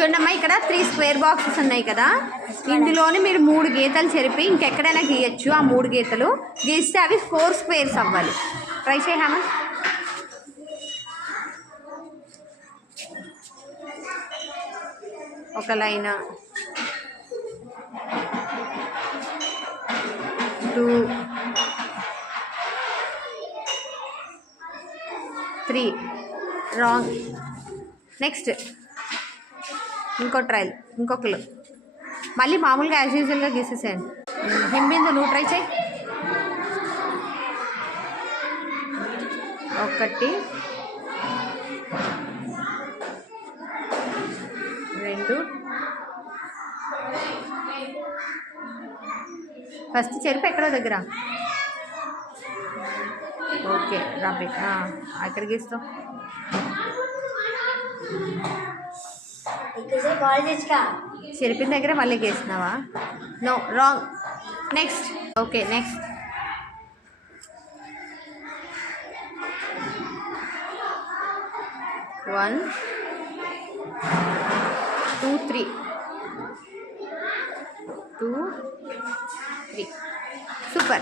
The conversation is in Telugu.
చూడమ్మా ఇక్కడ 3 స్క్వేర్ బాక్సెస్ ఉన్నాయి కదా, ఇందులోనే మీరు 3 గీతలు చెరిపి ఇంకెక్కడైనా గీయచ్చు. ఆ 3 గీతలు గీస్తే అవి 4 స్క్వేర్స్ అవ్వాలి. ట్రై చేయమా. ఒక లైన్ 2 3 రాంగ్. నెక్స్ట్ ఇంకో ట్రయల్, ఇంకొకరు మళ్ళీ మామూలుగా యాజ్ యూజువల్గా గీసేసేయండి. హింబిందు నువ్వు ట్రై చేయి. 1 2 ఫస్ట్ చెరుపు ఎక్కడో దగ్గర. ఓకే రబ్బి ఎక్కడ గీస్తావు? చెరిపిన దగ్గర మళ్ళీ గీస్తున్నావా? No wrong. Next. Okay next. One, 2, 3. 2, 3. Super.